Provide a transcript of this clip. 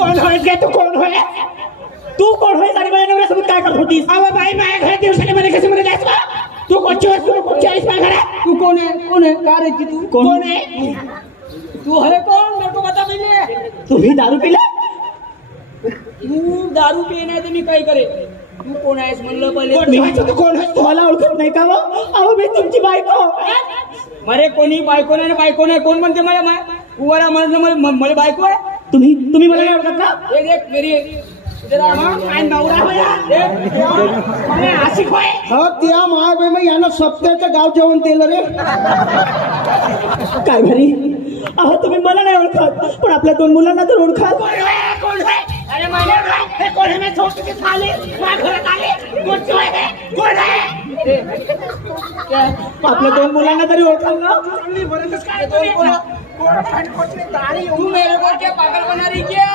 कोण होईस गे तू? कोण होय? तू कोण होईस आणि माझ्या नवऱ्यासोबत काय करत होतीस? अहो बाई, माझ्या घरात दिवसाने मध्ये कसं मध्ये जायचं? तू कोणची आहेस? तू कोणची आहेस माझ्या घरात? तू कौन है? कौन है? क्या रहती तू? कोण आहे? तू है कौन? मेरे को बता पहले। तुम्ही दारू पिला? तू दारू पिणे तर मी काय करे? तू कोण आहेस म्हणलं कोण पहिले? व्हायचं? तू कोण आहेस? तुम्हाला ओळखत नाही का? अहो मी तुमची बायको. मरे कोणी बायको नाही, बायको नाही. कोण म्हणते मला कुवारा मला बायको आहे? तुम्ही मला नाही ओळखत का? ये देख मेरी इधर आ। काय नवरा होया? मला आशिक होय. हो त्या महाबे यानं सप्त्याचं गाव जेवण केलं रे. काय भारी. अहो तुम्ही मला नाही ओळखत पण आपल्या दोन मुलांना तर ओळखाल. कोण है? अरे मैंने हे कोण है? मैं छोड़ के खा ले मैं घरात आले कोण है? कोण है? आपल्या दोन मुलांना तरी ओळखाल ना? तू मेरे को क्या पागल बना रही क्या?